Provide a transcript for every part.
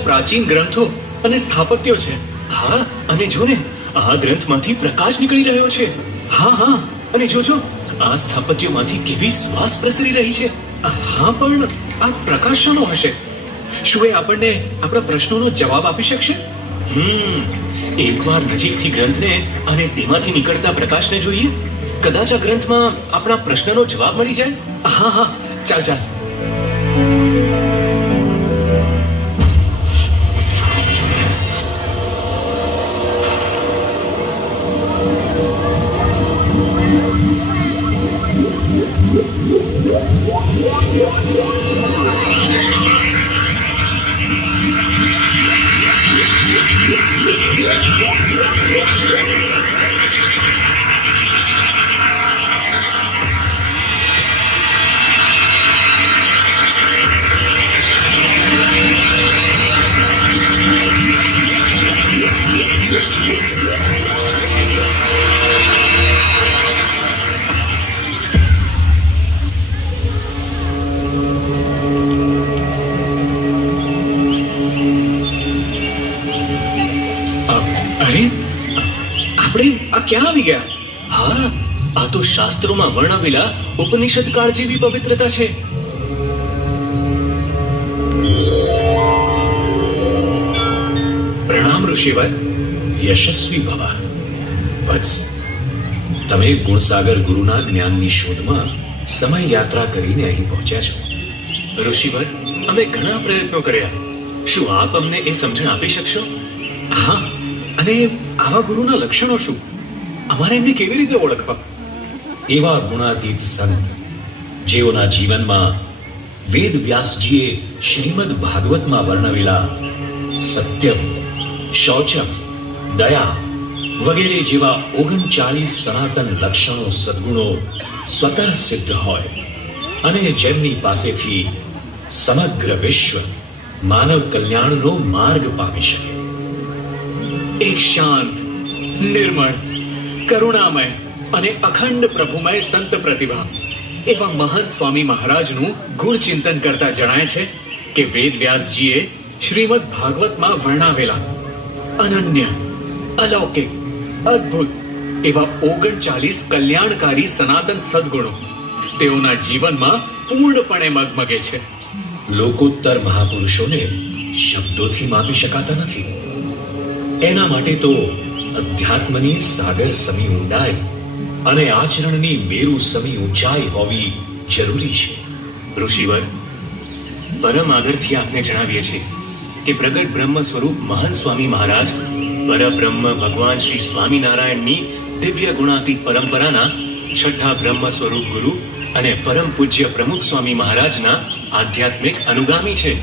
કેટલા પ્રાચીન ગ્રંથો અને સ્થાપત્યો છે. હા, અને જો ને આ ગ્રંથમાંથી પ્રકાશ નીકળી રહ્યો છે. હા હા અને જોજો આ સ્થાપત્યોમાંથી કેવી શ્વાસ પ્રસરી રહી છે. હા, પણ આ પ્રકાશ શાનો હશે? શું એ આપણને આપણા પ્રશ્નોનો જવાબ આપી શકશે? એકવાર નજીકથી ગ્રંથને અને તેમાંથી નીકળતા પ્રકાશને જોઈએ. કદાચ આ ગ્રંથમાં આપણા પ્રશ્નનો જવાબ મળી જાય. હા હા, ચાલ ચાલ. ક્યાં આવી ગયા? હા, આ તો શાસ્ત્રોમાં વર્ણવેલા ઉપનિષદ કાળ જેવી પવિત્રતા છે. પ્રણામ ઋષિવર. યશસ્વી ભવ. વત્સ, તમે ગુણસાગર ગુરુના જ્ઞાનની શોધમાં સમય યાત્રા કરીને અહીં પહોંચ્યા છો. ઋષિવર, અમે ઘણા પ્રયત્નો કર્યા. શું આપ અમને એ સમજણ આપી શકશો? હા, અને આવા ગુરુના લક્ષણો શું? અમારે એમને કેવી રીતે ઓળખવા? એવા ગુણાતીત સંત જેઓના જીવનમાં વેદ વ્યાસજીએ શ્રીમદ ભાગવતમાં વર્ણવેલા સત્યમ, શૌચમ, દયા વગેરે જેવા 39 સનાતન લક્ષણો સદ્ગુણો સ્વતઃ સિદ્ધ હોય અને જેમની પાસેથી સમગ્ર વિશ્વ માનવ કલ્યાણનો માર્ગ પામી શકે. એક શાંત, નિર્મળ, કરુણામય અને અખંડ પ્રભુમય સંત પ્રતિભા એવા મહંત સ્વામી મહારાજનું ગુણ ચિંતન કરતા જણાય છે કે વેદ વ્યાસજીએ શ્રીમદ ભાગવતમાં વર્ણવેલા અનન્ય, અલૌકિક, અદ્ભુત એવા 39 કલ્યાણકારી સનાતન સદ્ગુણો તેઓના જીવનમાં પૂર્ણપણે મગમગે છે. લોકોત્તર મહાપુરુષોને શબ્દોથી માપી શકાતા નથી. એના માટે તો અધ્યાત્મની સાગર સમી ઊંડાઈ અને આચરણની મેરુ સમી ઊંચાઈ હોવી જરૂરી છે. ઋષિવર, પરમ આદરથી આપને જણાવીએ છીએ કે પ્રગટ બ્રહ્મ સ્વરૂપ મહાન સ્વામી મહારાજ પરબ્રહ્મ ભગવાન શ્રી સ્વામિનારાયણની દિવ્ય ગુણાતીત પરંપરાના છઠ્ઠા બ્રહ્મ સ્વરૂપ ગુરુ અને પરમ પૂજ્ય પ્રમુખ સ્વામી મહારાજના આધ્યાત્મિક અનુગામી છે.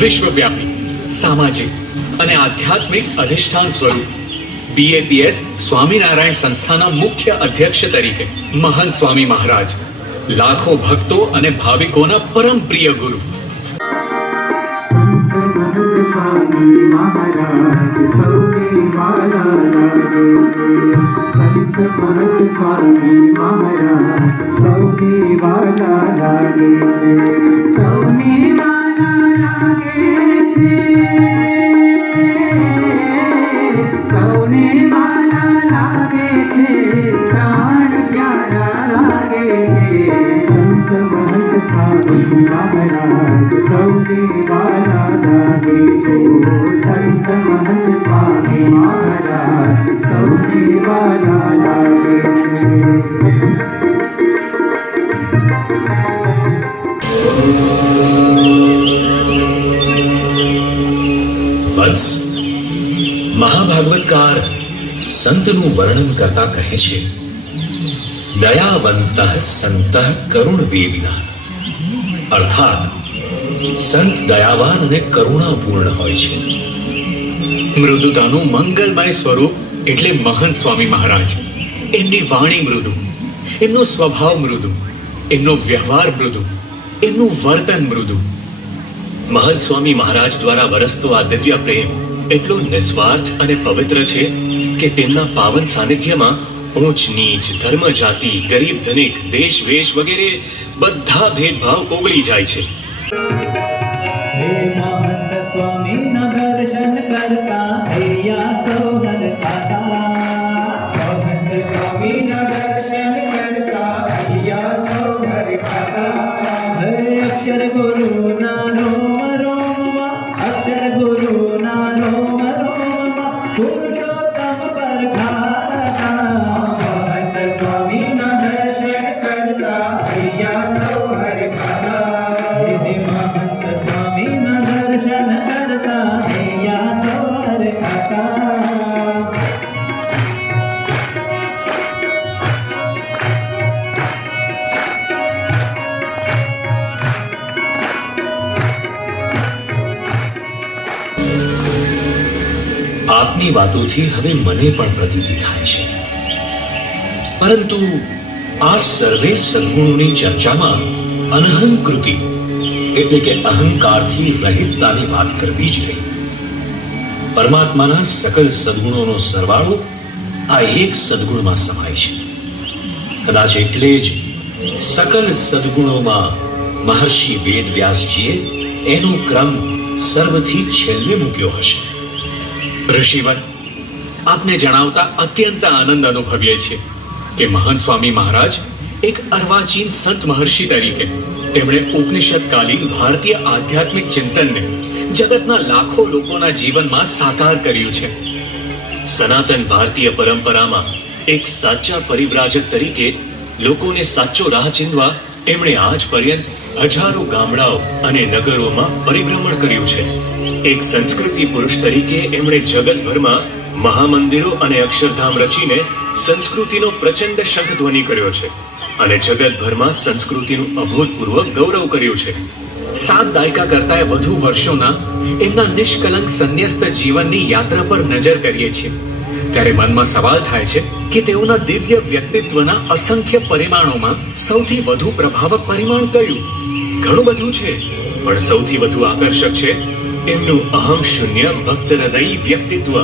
વિશ્વવ્યાપી, સામાજિક અને આધ્યાત્મિક અધિષ્ઠાન સ્વરૂપ BAPS સ્વામિનારાયણ સંસ્થાના મુખ્ય અધ્યક્ષ તરીકે મહંત સ્વામી મહારાજ લાખો ભક્તો અને ભાવિકોના પરમ પ્રિય ગુરુ. વત્સ, મહાભાગવતકાર સંતનું વર્ણન કરતા કહે છે, દયાવંત સંત કરુણ વેદિનઃ, અર્થાત સંત દયાવાન અને કરુણાપૂર્ણ હોય છે. મૃદુતાનું મંગલમય સ્વરૂપ એટલે મહંત સ્વામી મહારાજ. એમની વાણી મૃદુ, એમનો સ્વભાવ મૃદુ, એમનો વ્યવહાર મૃદુ, એમનું વર્તન મૃદુ. મહંત સ્વામી મહારાજ દ્વારા વરસતો આ દિવ્ય પ્રેમ એટલો નિસ્વાર્થ અને પવિત્ર છે કે તેમના પાવન સાનિધ્યમાં ઊંચ નીચ, ધર્મ જાતિ, ગરીબ ધનિક, દેશ વેશ વગેરે બધા ભેદભાવ ઓગળી જાય છે. હે મહંત સ્વામીના દર્શન કરતા હૈયા સૌ હરખાતા. મહંત સ્વામીના દર્શન કરતા હૈયા સૌ હરખાતા. હે અક્ષર ગુરુના રોમ રોમમાં, અક્ષર ગુરુના રોમ રોમમાં પુરુષોત્તમ પરખાતા. મહંત સ્વામીના દર્શન કરતા હૈયા સૌ હરખાતા. હે મહંત સ્વામીના દર્શન કરતા હૈયા સૌ હરખાતા. આપની વાતોથી હવે મને પણ પ્રતીતિ થાય છે, પરંતુ આ સર્વે સદ્ગુણોની ચર્ચામાં અનહંકૃતિ એટલે કે અહંકારથી રહિતતાની વાત કરવી જ રહી. પરમાત્માના સકલ સદ્ગુણોનો સરવાળો આ એક સદ્ગુણમાં સમાય છે. કદાચ એટલે જ સકલ સદ્ગુણોમાં મહર્ષિ વેદવ્યાસજીએ એનો ક્રમ સર્વથી છેલ્લે મૂક્યો હશે. ઋષિવર, આપને જણાવતા અત્યંત આનંદ અનુભવીએ છીએ કે મહંત સ્વામી મહારાજ એક અર્વાચીન સંત મહર્ષિ તરીકે તેમણે ઉપનિષદકાલીન ભારતીય આધ્યાત્મિક ચિંતનને જગતના લાખો લોકોના જીવનમાં સાકાર કર્યું છે. સનાતન ભારતીય પરંપરામાં એક સાચા પરિવ્રાજક તરીકે લોકોને સાચો રાહ ચીંધવા એમણે આજ પર્યંત હજારો ગામડાઓ અને નગરોમાં પરિભ્રમણ કર્યું છે. એક સંસ્કૃતિ પુરુષ તરીકે એમણે જગતભરમાં મહામંદિરો અને અક્ષરધામ રચીને સંસ્કૃતિનો પ્રચંડ શંખધ્વનિ કર્યો છે અને જગતભરમાં સંસ્કૃતિનું અભૂતપૂર્વ ગૌરવ કર્યું છે. 7 દાયકા કરતાંય વધુ વર્ષોના એમના નિષ્કલંક સંન્યસ્ત જીવનની યાત્રા પર નજર કરીએ છીએ ત્યારે મનમાં સવાલ થાય છે કે તેઓના દિવ્ય વ્યક્તિત્વના અસંખ્ય પરિમાણોમાં સૌથી વધુ પ્રભાવક પરિમાણ કયું? ઘણું બધું છે, પણ સૌથી વધુ આકર્ષક છે એમનું અહમ શૂન્ય ભક્ત હૃદયી વ્યક્તિત્વ.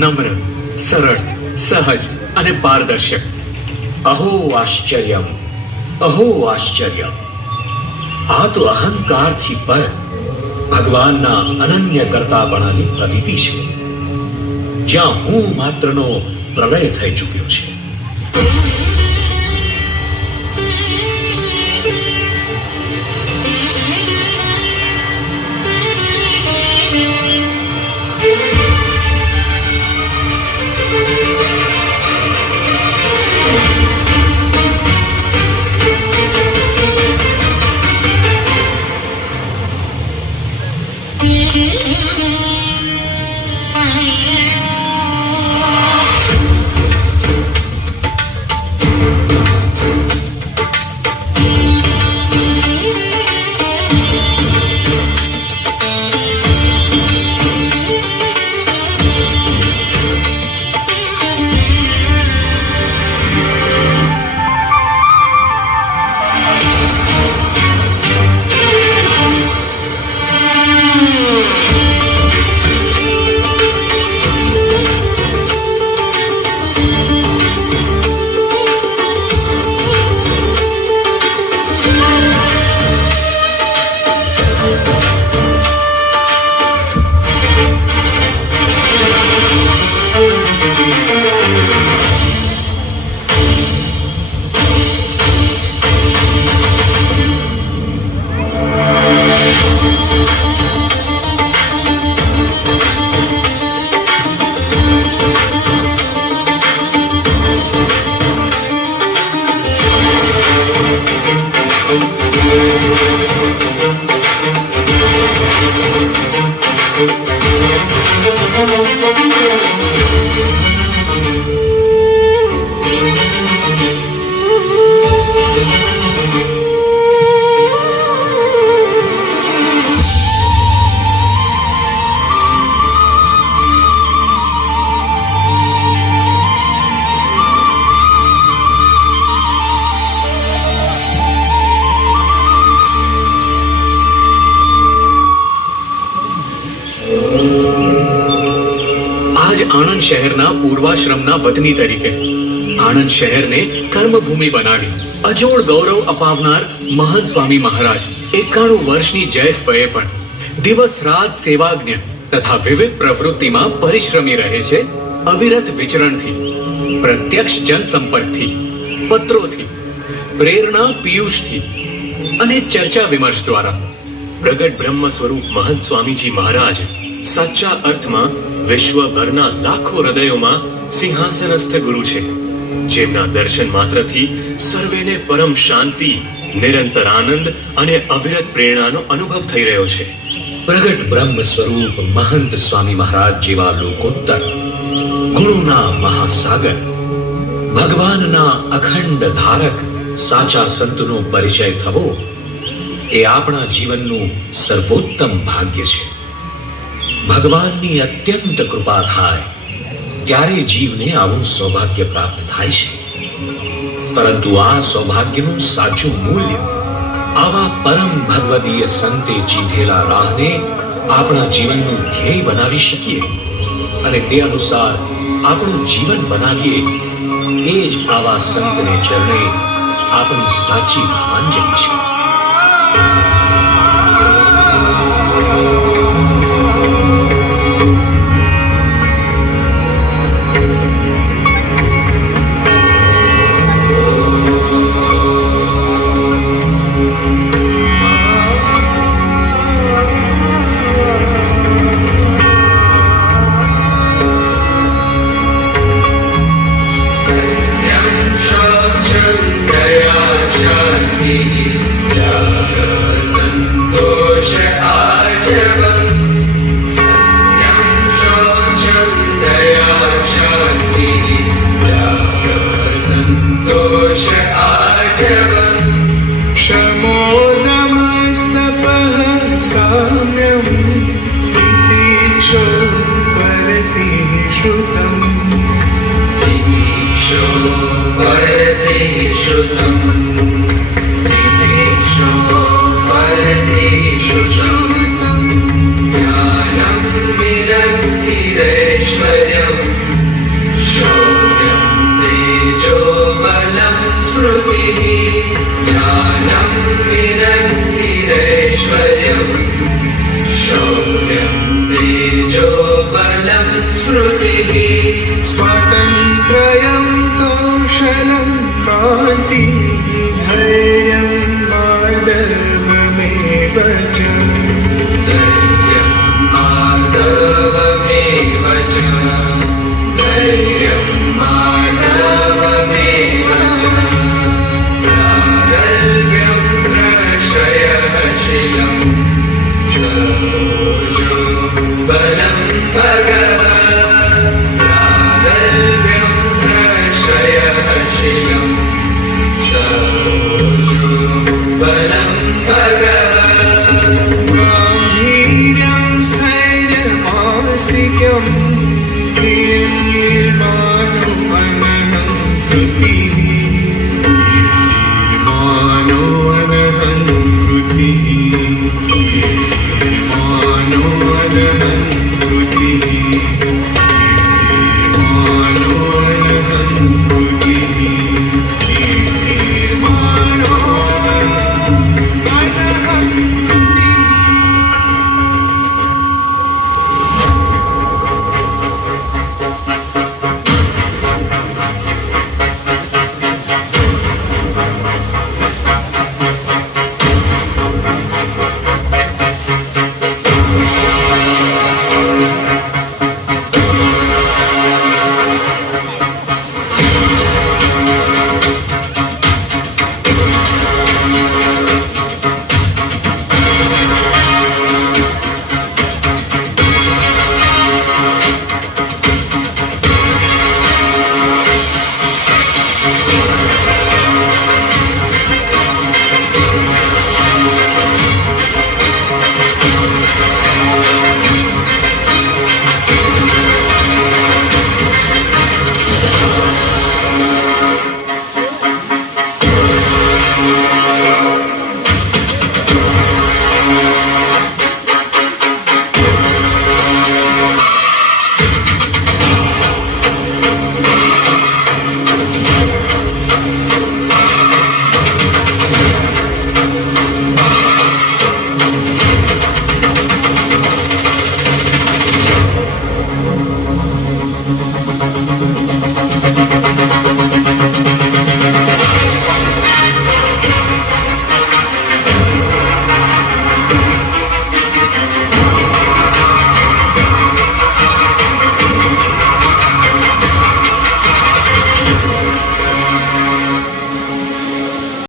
નમ્ર, સરળ, સહજ અને પારદર્શક. અહો આશ્ચર્યમ, અહો આશ્ચર્યમ. આ તો અહંકારથી પર ભગવાનના અનન્ય કરતાપણાની પ્રતીતિ છે, જ્યાં હું માત્રનો પ્રલય થઈ ચૂક્યો છે. આણંદ શહેરના પૂર્વાશ્રમના વતની તરીકે આણંદ શહેરને કર્મભૂમિ બનાવી અજોડ ગૌરવ અપાવનાર મહંત સ્વામી મહારાજ 91 વર્ષની જૈફ વયે પણ દિવસ રાત સેવાજ્ઞ તથા વિવિધ પ્રવૃત્તિમાં પરિશ્રમી રહે છે. અવિરત વિચરણથી, પ્રત્યક્ષ જનસંપર્કથી, પત્રોથી, પ્રેરણા પિયુષથી અને ચર્ચા વિમર્શ દ્વારા પ્રગટ બ્રહ્મ સ્વરૂપ મહંત સ્વામીજી મહારાજ સાચા અર્થમાં વિશ્વભરના લાખો હૃદયોમાં સિંહાસનસ્થ ગુરુ છે, જેમના દર્શન માત્રથી સર્વેને પરમ શાંતિ, નિરંતર આનંદ અને અવિરત પ્રેરણાનો અનુભવ થઈ રહ્યો છે. પ્રગટ બ્રહ્મ સ્વરૂપ મહંત સ્વામી મહારાજ જેવા લોકોત્તર ગુણોના મહાસાગર, ભગવાનના અખંડ ધારક સાચા સંતનો પરિચય થવો એ આપણા જીવનનું સર્વોત્તમ ભાગ્ય છે. ભગવાનની અત્યંત કૃપા થાય ત્યારે જીવને આવું સૌભાગ્ય પ્રાપ્ત થાય છે. પરંતુ આ સૌભાગ્યનું સાચું મૂલ્ય આવા પરમ ભગવદીય સંતે ચીધેલા રાહને આપણા જીવનનું ધ્યેય બનાવી શકીએ અને તે અનુસાર આપણું જીવન બનાવીએ, એ જ આવા સંતને ચરણે આપણી સાચી ભાંજલી છે. Shama